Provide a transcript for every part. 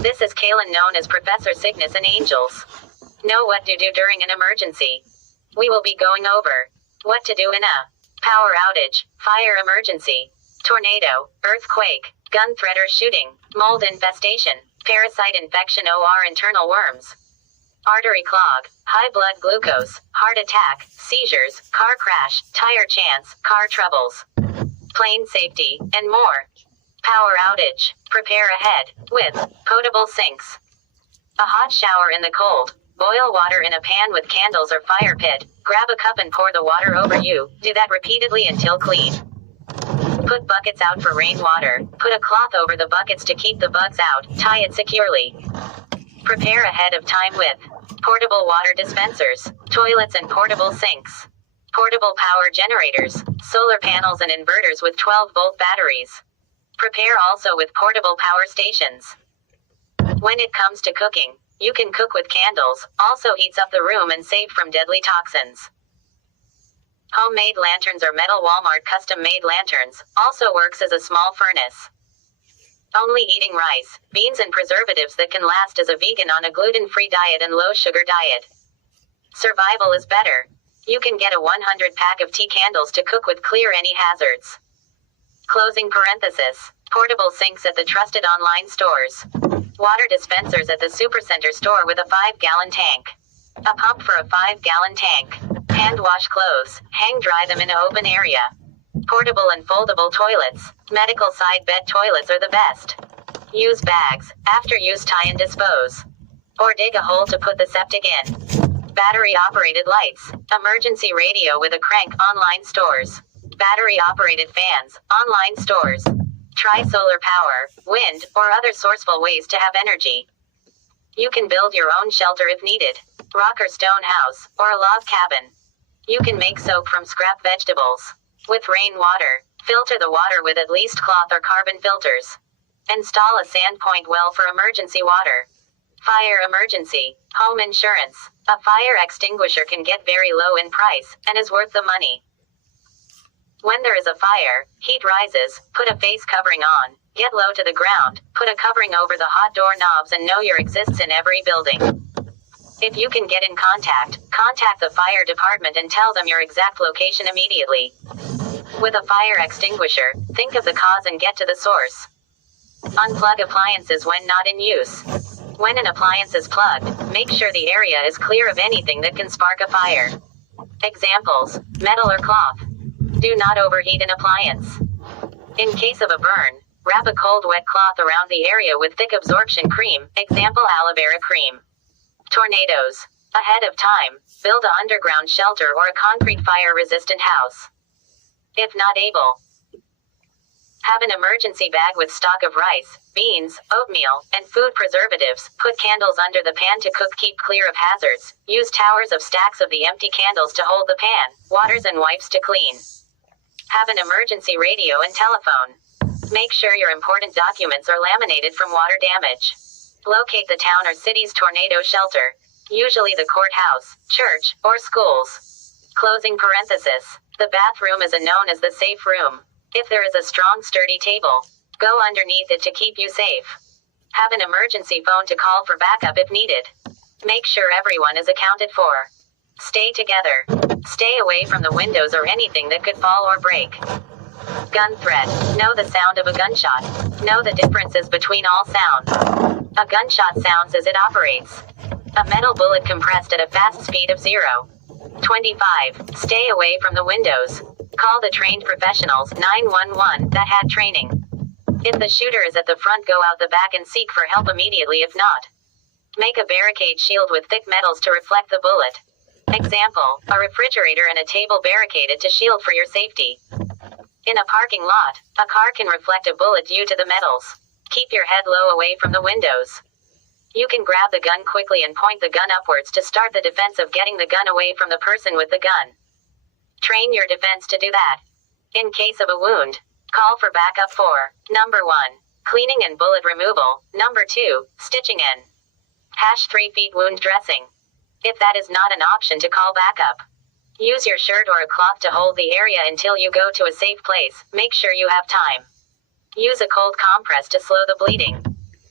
This is Kaylin, known as Professor Cygnus and Angels. Know what to do during an emergency. We will be going over what to do in a power outage, fire emergency, tornado, earthquake, gun threat or shooting, mold infestation, parasite infection or internal worms, artery clog, high blood glucose, heart attack, seizures, car crash, tire chance, car troubles, plane safety, and more. Power outage. Prepare ahead with potable sinks. A hot shower in the cold. Boil water in a pan with candles or fire pit. Grab a cup and pour the water over you. Do that repeatedly until clean. Put buckets out for rainwater. Put a cloth over the buckets to keep the bugs out. Tie it securely. Prepare ahead of time with portable water dispensers, toilets and portable sinks, portable power generators, solar panels and inverters with 12-volt batteries. Prepare also with portable power stations. When it comes to cooking, you can cook with candles, also heats up the room and save from deadly toxins. Homemade lanterns or metal Walmart custom-made lanterns, also works as a small furnace. Only eating rice, beans and preservatives that can last as a vegan on a gluten-free diet and low-sugar diet. Survival is better. You can get a 100-pack of tea candles to cook with, clear any hazards. Closing parenthesis. Portable sinks at the trusted online stores. Water dispensers at the Supercenter store with a 5-gallon tank. A pump for a 5-gallon tank. Hand wash clothes, hang dry them in an open area. Portable and foldable toilets. Medical side bed toilets are the best. Use bags. After use, tie and dispose. Or dig a hole to put the septic in. Battery operated lights. Emergency radio with a crank. Online stores. Battery operated fans. Online stores. Try solar power, wind, or other sourceful ways to have energy. You can build your own shelter if needed. Rock or stone house, or a log cabin. You can make soap from scrap vegetables. With rainwater, filter the water with at least cloth or carbon filters. Install a sandpoint well for emergency water. Fire emergency. Home insurance. A fire extinguisher can get very low in price, and is worth the money. When there is a fire, heat rises, put a face covering on, get low to the ground, put a covering over the hot door knobs and know your exists in every building. If you can get in contact the fire department and tell them your exact location immediately. With a fire extinguisher, think of the cause and get to the source. Unplug appliances when not in use. When an appliance is plugged, make sure the area is clear of anything that can spark a fire. Examples: metal or cloth. Do not overheat an appliance. In case of a burn, wrap a cold wet cloth around the area with thick absorption cream, example aloe vera cream. Tornadoes. Ahead of time, build an underground shelter or a concrete fire-resistant house. If not able, have an emergency bag with stock of rice, beans, oatmeal, and food preservatives. Put candles under the pan to cook, keep clear of hazards. Use towers of stacks of the empty candles to hold the pan, waters and wipes to clean. Have an emergency radio and telephone. Make sure your important documents are laminated from water damage. Locate the town or city's tornado shelter, usually the courthouse, church, or schools. Closing parenthesis. The bathroom is known as the safe room. If there is a strong, sturdy table, go underneath it to keep you safe. Have an emergency phone to call for backup if needed. Make sure everyone is accounted for. Stay together. Stay away from the windows or anything that could fall or break. Gun threat. Know the sound of a gunshot. Know the differences between all sounds. A gunshot sounds as it operates. A metal bullet compressed at a fast speed of 0.25. Stay away from the windows. Call the trained professionals, 911, that had training. If the shooter is at the front, go out the back and seek for help immediately if not. Make a barricade shield with thick metals to reflect the bullet. Example, a refrigerator and a table barricaded to shield for your safety. In a parking lot, a car can reflect a bullet due to the metals. Keep your head low away from the windows. You can grab the gun quickly and point the gun upwards to start the defense of getting the gun away from the person with the gun. Train your defense to do that. In case of a wound, call for backup for number 1, cleaning and bullet removal, number 2, stitching in. #3 feet wound dressing. If that is not an option, to call backup. Use your shirt or a cloth to hold the area until you go to a safe place. Make sure you have time. Use a cold compress to slow the bleeding.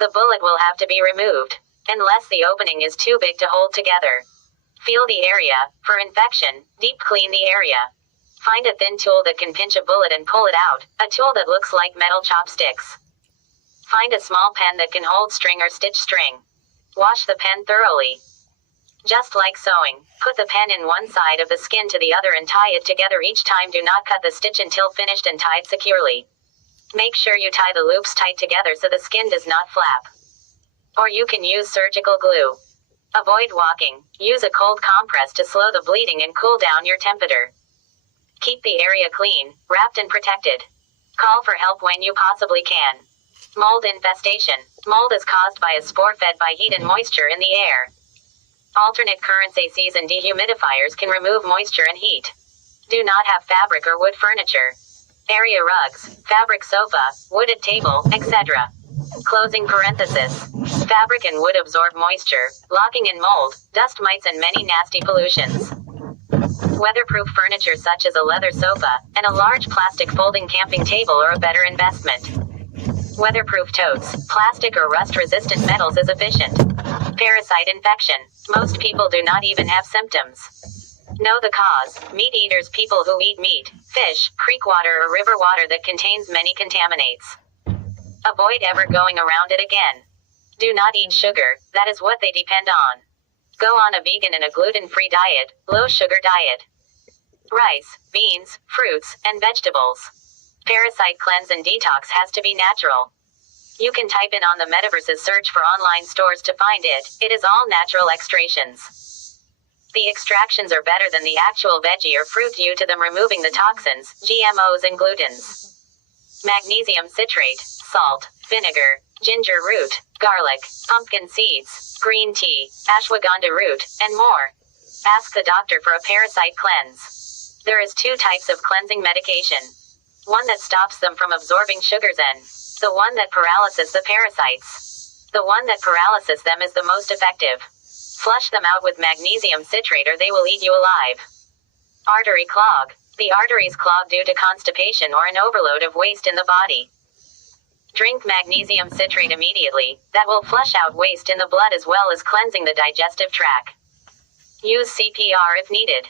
The bullet will have to be removed, unless the opening is too big to hold together. Feel the area. For infection, deep clean the area. Find a thin tool that can pinch a bullet and pull it out, a tool that looks like metal chopsticks. Find a small pen that can hold string or stitch string. Wash the pen thoroughly. Just like sewing, put the pen in one side of the skin to the other and tie it together each time. Do not cut the stitch until finished and tied securely. Make sure you tie the loops tight together so the skin does not flap. Or you can use surgical glue. Avoid walking. Use a cold compress to slow the bleeding and cool down your temperature. Keep the area clean, wrapped and protected. Call for help when you possibly can. Mold infestation. Mold is caused by a spore fed by heat and moisture in the air. Alternate currents ACs and dehumidifiers can remove moisture and heat. Do not have fabric or wood furniture. Area rugs, fabric sofa, wooded table, etc. Closing parenthesis. Fabric and wood absorb moisture, locking in mold, dust mites and many nasty pollutions. Weatherproof furniture such as a leather sofa and a large plastic folding camping table are a better investment. Weatherproof totes, plastic or rust-resistant metals is efficient. Parasite infection. Most people do not even have symptoms. Know the cause. Meat eaters, people who eat meat, fish, creek water or river water that contains many contaminants. Avoid ever going around it again. Do not eat sugar, that is what they depend on. Go on a vegan and a gluten-free diet, low-sugar diet. Rice, beans, fruits, and vegetables. Parasite cleanse and detox has to be natural. You can type in on the metaverse's search for online stores to find it. It is all natural extractions. The extractions are better than the actual veggie or fruit due to them removing the toxins, GMOs and glutens. Magnesium citrate, salt, vinegar, ginger root, garlic, pumpkin seeds, green tea, ashwagandha root, and more. Ask the doctor for a parasite cleanse. There is 2 types of cleansing medication. One that stops them from absorbing sugars and the one that paralyzes the parasites. The one that paralyzes them is the most effective. Flush them out with magnesium citrate or they will eat you alive. Artery clog. The arteries clog due to constipation or an overload of waste in the body. Drink magnesium citrate immediately. That will flush out waste in the blood as well as cleansing the digestive tract. Use CPR if needed.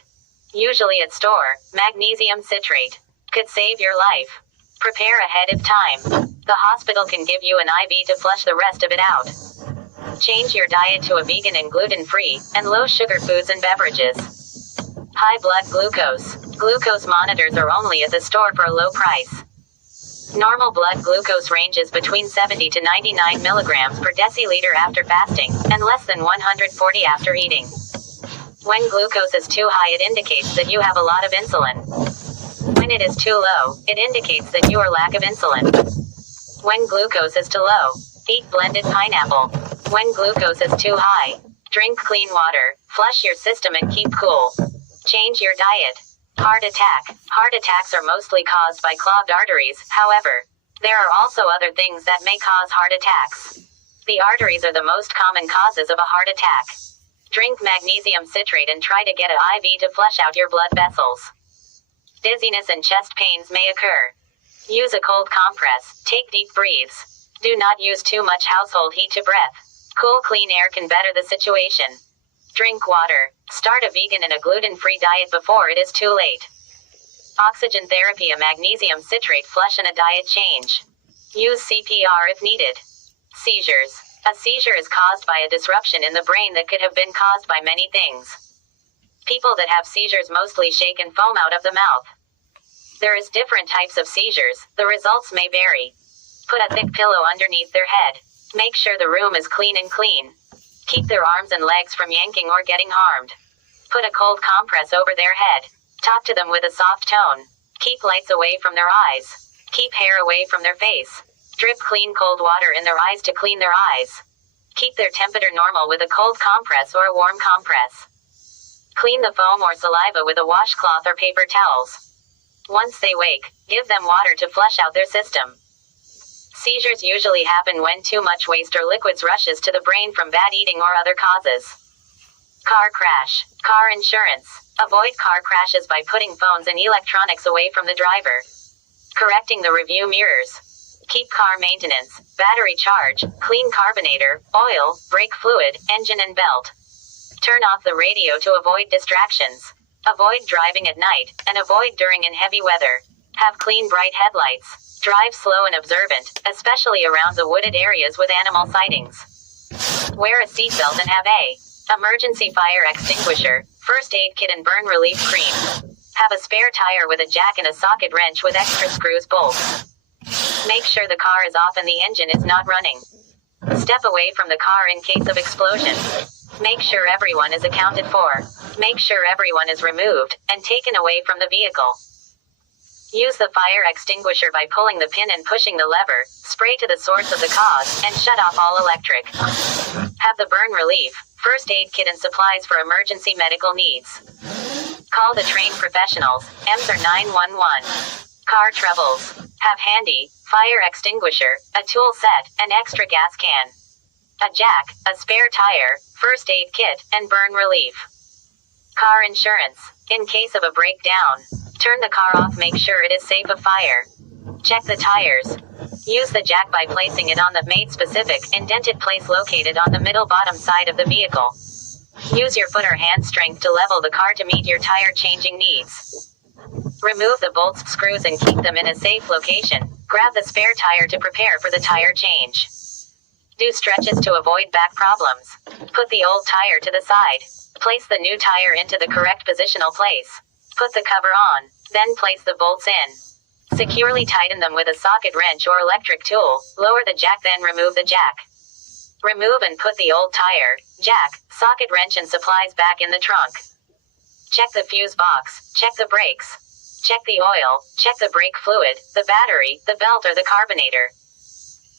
Usually at store, magnesium citrate could save your life. Prepare ahead of time. The hospital can give you an IV to flush the rest of it out. Change your diet to a vegan and gluten-free, and low-sugar foods and beverages. High blood glucose. Glucose monitors are only at the store for a low price. Normal blood glucose ranges between 70 to 99 milligrams per deciliter after fasting, and less than 140 after eating. When glucose is too high, it indicates that you have a lot of insulin. When it is too low, it indicates that you are lack of insulin. When glucose is too low, eat blended pineapple. When glucose is too high, drink clean water, flush your system and keep cool. Change your diet. Heart attack. Heart attacks are mostly caused by clogged arteries, however, there are also other things that may cause heart attacks. The arteries are the most common causes of a heart attack. Drink magnesium citrate and try to get an IV to flush out your blood vessels. Dizziness and chest pains may occur. Use a cold compress. Take deep breaths. Do not use too much household heat to breath. Cool, clean air can better the situation. Drink water. Start a vegan and a gluten-free diet before it is too late. Oxygen therapy, a magnesium citrate flush and a diet change. Use CPR if needed. Seizures. A seizure is caused by a disruption in the brain that could have been caused by many things. People that have seizures mostly shake and foam out of the mouth. There is different types of seizures. The results may vary. Put a thick pillow underneath their head. Make sure the room is clean and clean. Keep their arms and legs from yanking or getting harmed. Put a cold compress over their head. Talk to them with a soft tone. Keep lights away from their eyes. Keep hair away from their face. Drip clean cold water in their eyes to clean their eyes. Keep their temperature normal with a cold compress or a warm compress. Clean the foam or saliva with a washcloth or paper towels. Once they wake, give them water to flush out their system. Seizures usually happen when too much waste or liquids rushes to the brain from bad eating or other causes. Car crash. Car insurance. Avoid car crashes by putting phones and electronics away from the driver. Correcting the review mirrors. Keep car maintenance, battery charge, clean carburetor, oil, brake fluid, engine and belt. Turn off the radio to avoid distractions. Avoid driving at night, and avoid during in heavy weather. Have clean bright headlights. Drive slow and observant, especially around the wooded areas with animal sightings. Wear a seatbelt and have a emergency fire extinguisher, first aid kit and burn relief cream. Have a spare tire with a jack and a socket wrench with extra screws bolts. Make sure the car is off and the engine is not running. Step away from the car in case of explosion. Make sure everyone is accounted for. Make sure everyone is removed and taken away from the vehicle. Use the fire extinguisher by pulling the pin and pushing the lever. Spray to the source of the cause and shut off all electric. Have the burn relief, first aid kit and supplies for emergency medical needs. Call the trained professionals. Answer 911. Car troubles. Have handy fire extinguisher, a tool set, an extra gas can, a jack, a spare tire, first aid kit, and burn relief. Car insurance. In case of a breakdown, turn the car off. Make sure it is safe of fire. Check the tires. Use the jack by placing it on the made specific indented place located on the middle bottom side of the vehicle. Use your foot or hand strength to level the car to meet your tire changing needs. Remove the bolts, screws and keep them in a safe location. Grab the spare tire to prepare for the tire change. Do stretches to avoid back problems. Put the old tire to the side. Place the new tire into the correct positional place. Put the cover on, then place the bolts in. Securely tighten them with a socket wrench or electric tool. Lower the jack, then remove the jack. Remove and put the old tire, jack, socket wrench and supplies back in the trunk. Check the fuse box, check the brakes. Check the oil, check the brake fluid, the battery, the belt or the carburetor.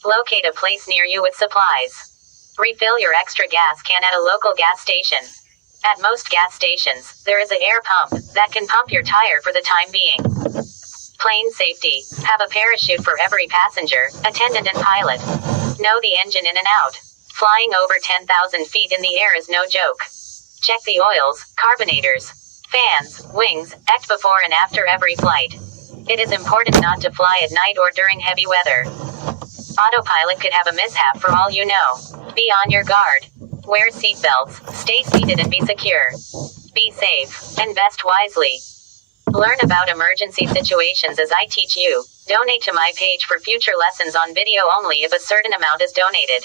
Locate a place near you with supplies. Refill your extra gas can at a local gas station. At most gas stations, there is an air pump that can pump your tire for the time being. Plane safety. Have a parachute for every passenger, attendant and pilot. Know the engine in and out. Flying over 10,000 feet in the air is no joke. Check the oils, carbonators, fans, wings, act before and after every flight. It is important not to fly at night or during heavy weather. Autopilot could have a mishap for all you know. Be on your guard. Wear seatbelts, stay seated and be secure. Be safe. Invest wisely. Learn about emergency situations as I teach you. Donate to my page for future lessons on video only if a certain amount is donated.